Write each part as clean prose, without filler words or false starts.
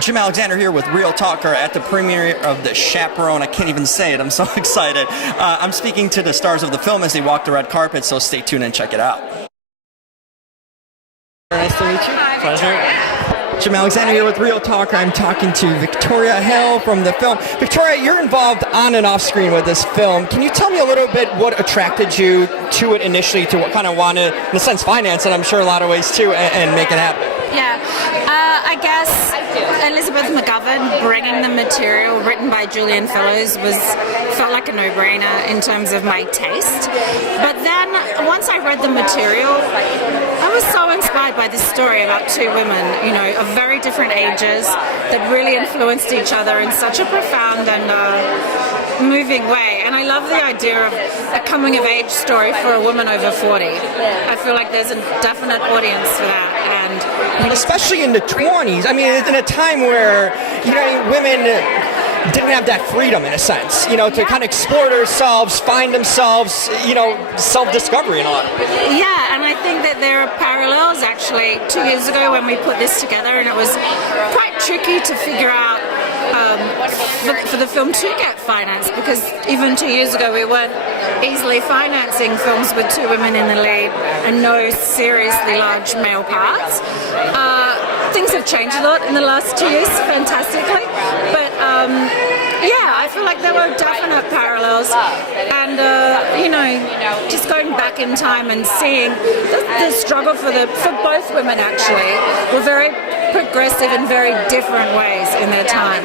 Jim Alexander here with Real Talker at the premiere of the Chaperone. I can't even say it. I'm so excited. I'm speaking to the stars of the film as they walk the red carpet, so stay tuned and check it out. Nice to meet you. Pleasure. Jim Alexander here with Real Talker. I'm talking to Victoria Hill from the film. Victoria, you're involved on and off screen with this film. Can you tell me a little bit what attracted you to it initially, to what kind of want to, in a sense, finance it, I'm sure, a lot of ways too, and make it happen? Yeah, I guess Elizabeth McGovern bringing the material written by Julian Fellows felt like a no-brainer in terms of my taste. But then once I read the material, I was so inspired by this story about two women, you know, of very different ages that really influenced each other in such a profound and moving way. And I love the idea of a coming-of-age story for a woman over 40. I feel like there's a definite audience for that. And especially in the 20s. I mean, in a time where, you know, women didn't have that freedom, in a sense, you know, to kind of explore themselves, find themselves, you know, self-discovery and all. Yeah, and I think that there are parallels, actually. 2 years ago when we put this together, and it was quite tricky to figure out for the film to get financed, because even 2 years ago we weren't easily financing films with two women in the lead and no seriously large male parts. Things have changed a lot in the last 2 years, fantastically, but yeah, I feel like there were definite parallels, and you know, just going back in time and seeing the struggle for both women actually were very progressive in very different ways in their time.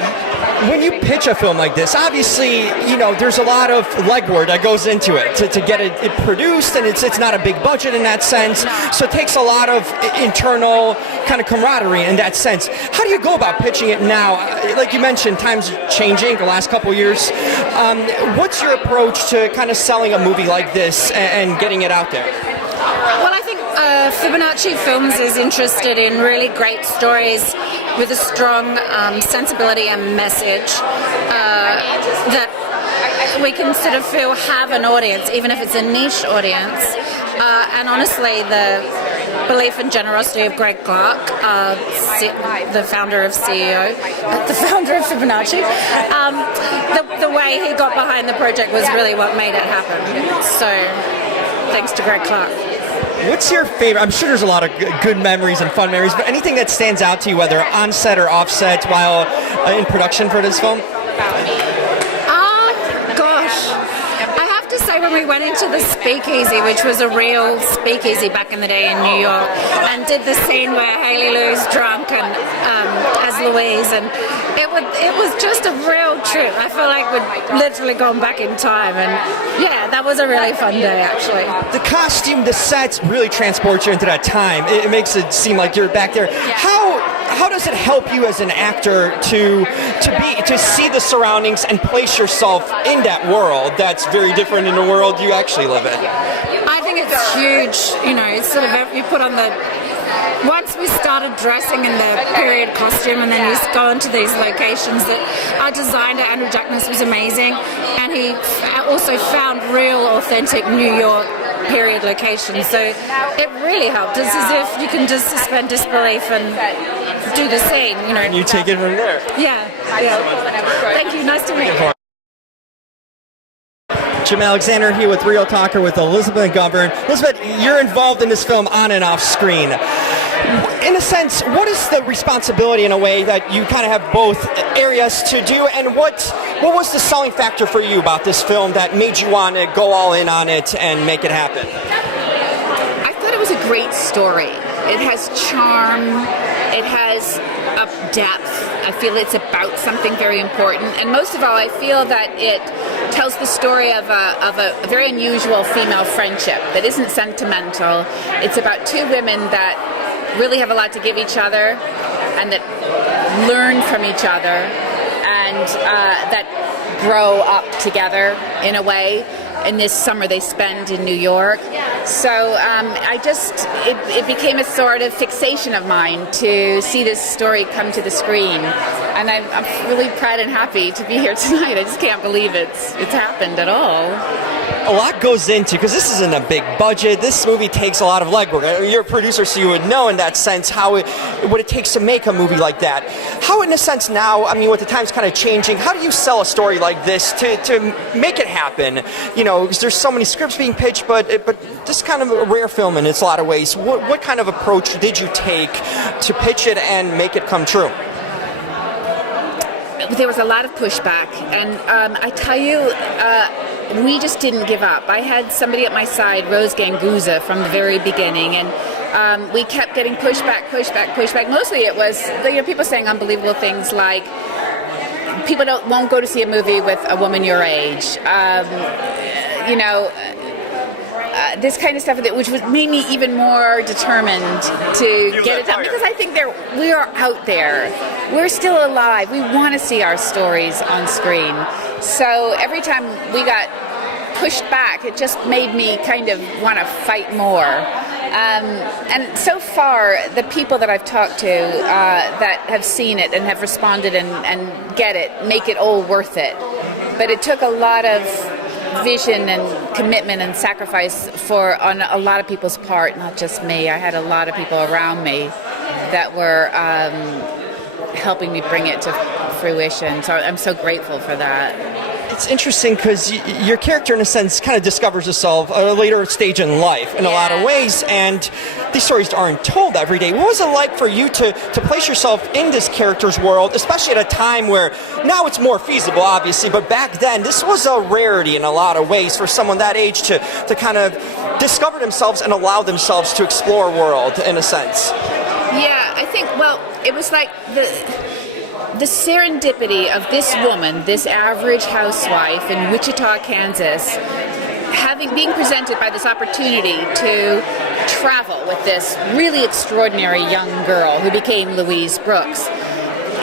When you pitch a film like this, obviously, you know, there's a lot of legwork that goes into it to get it produced, and it's not a big budget in that sense, so it takes a lot of internal kind of camaraderie in that sense. How do you go about pitching it now? Like you mentioned, times are changing the last couple of years. What's your approach to kind of selling a movie like this and getting it out there? Well, I think Fibonacci Films is interested in really great stories with a strong sensibility and message that we can sort of feel have an audience, even if it's a niche audience. And honestly, the belief and generosity of Greg Clark, the founder of CEO, the founder of Fibonacci, the way he got behind the project was really what made it happen. So, thanks to Greg Clark. What's your favorite? I'm sure there's a lot of good memories and fun memories, but anything that stands out to you, whether on set or off set, while in production for this film? When we went into the speakeasy, which was a real speakeasy back in the day in New York, and did the scene where Haley Lou's drunk and as Louise, and it was just a real trip. I feel like we'd literally gone back in time, and yeah, that was a really fun day actually. The costume, the sets really transport you into that time. It makes it seem like you're back there. How does it help you as an actor to see the surroundings and place yourself in that world that's very different in the world you actually live in? I think it's huge. You know, it's sort of, you put on the. Once we started dressing in the period costume, and then you go into these locations, that our designer Andrew Jackness was amazing, and he also found real authentic New York period locations, so it really helped. It's as if you can just suspend disbelief and do the scene, you know. And you take it from there. Yeah. Thank you, nice to meet you. Jim Alexander here with Real Talker with Elizabeth McGovern. Elizabeth, you're involved in this film on and off screen. In a sense, what is the responsibility in a way that you kind of have both areas to do, and what was the selling factor for you about this film that made you want to go all in on it and make it happen? I thought it was a great story. It has charm, it has a depth. I feel it's about something very important, and most of all, I feel that it tells the story of a very unusual female friendship that isn't sentimental. It's about two women that really have a lot to give each other, and that learn from each other, and that grow up together in a way. In this summer they spend in New York. So it became a sort of fixation of mine to see this story come to the screen. And I'm really proud and happy to be here tonight. I just can't believe it's happened at all. A lot goes into, because this isn't a big budget, this movie takes a lot of legwork. You're a producer, so you would know in that sense what it takes to make a movie like that. How, in a sense, now, I mean, with the times kind of changing, how do you sell a story like this to make it happen? You know, because there's so many scripts being pitched, but this kind of a rare film in its a lot of ways. What kind of approach did you take to pitch it and make it come true? There was a lot of pushback, and I tell you, we just didn't give up. I had somebody at my side, Rose Ganguza, from the very beginning, and we kept getting pushback. Mostly it was people saying unbelievable things like, people won't go to see a movie with a woman your age. This kind of stuff, which made me even more determined to get it done, because I think we are out there. We're still alive. We want to see our stories on screen. So every time we got pushed back, it just made me kind of want to fight more. And so far, the people that I've talked to that have seen it and have responded and get it, make it all worth it. But it took a lot of vision and commitment and sacrifice on a lot of people's part, not just me. I had a lot of people around me that were helping me bring it to fruition. So I'm so grateful for that. It's interesting because your character, in a sense, kind of discovers herself at a later stage in life in a lot of ways, and these stories aren't told every day. What was it like for you to place yourself in this character's world, especially at a time where now it's more feasible, obviously, but back then this was a rarity in a lot of ways for someone that age to kind of discover themselves and allow themselves to explore a world, in a sense? Yeah, I think, it was like the serendipity of this woman, this average housewife in Wichita, Kansas, being presented by this opportunity to travel with this really extraordinary young girl who became Louise Brooks.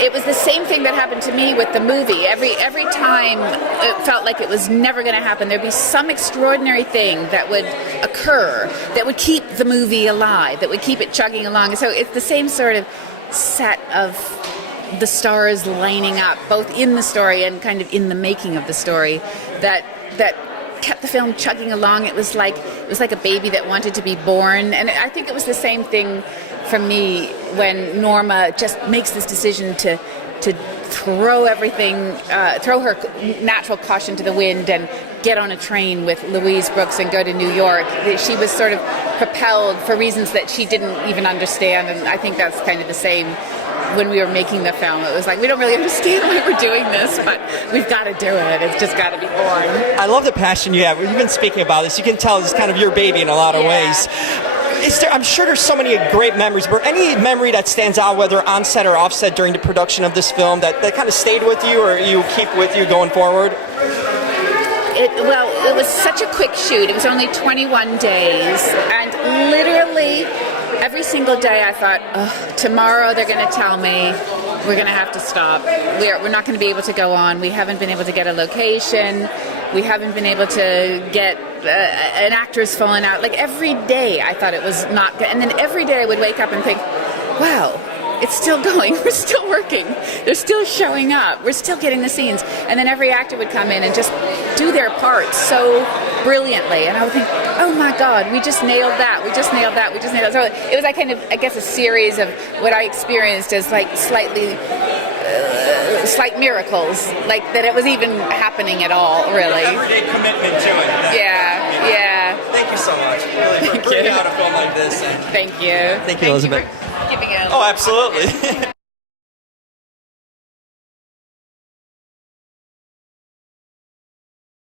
It was the same thing that happened to me with the movie. Every time it felt like it was never going to happen, there'd be some extraordinary thing that would occur that would keep the movie alive, that would keep it chugging along. So it's the same sort of set of the stars lining up, both in the story and kind of in the making of the story, that kept the film chugging along. It was like a baby that wanted to be born. And I think it was the same thing for me when Norma just makes this decision to throw everything, throw her natural caution to the wind and get on a train with Louise Brooks and go to New York. She was sort of propelled for reasons that she didn't even understand, and I think that's kind of the same when we were making the film. It was like, we don't really understand why we're doing this, but we've got to do it. It's just got to be born. I love the passion you have. You've been speaking about this. You can tell it's kind of your baby in a lot of ways. I'm sure there's so many great memories, but any memory that stands out, whether on set or off set during the production of this film, that kind of stayed with you or you keep with you going forward? It was such a quick shoot. It was only 21 days, and literally every single day I thought, tomorrow they're going to tell me we're going to have to stop. We're not going to be able to go on. We haven't been able to get a location. We haven't been able to get an actor's fallen out. Like every day I thought it was not good. And then every day I would wake up and think, wow, it's still going. We're still working. They're still showing up. We're still getting the scenes. And then every actor would come in and just do their part so brilliantly. And I would think, oh my God, we just nailed that. We just nailed that. We just nailed that. So it was like kind of, I guess, a series of what I experienced as like slight miracles, like that it was even happening at all, really. Everyday commitment to it. Yeah. Thank you so much, really, for bringing out a film like this. Thank you. Thank you, Elizabeth. Giving it. Oh, absolutely.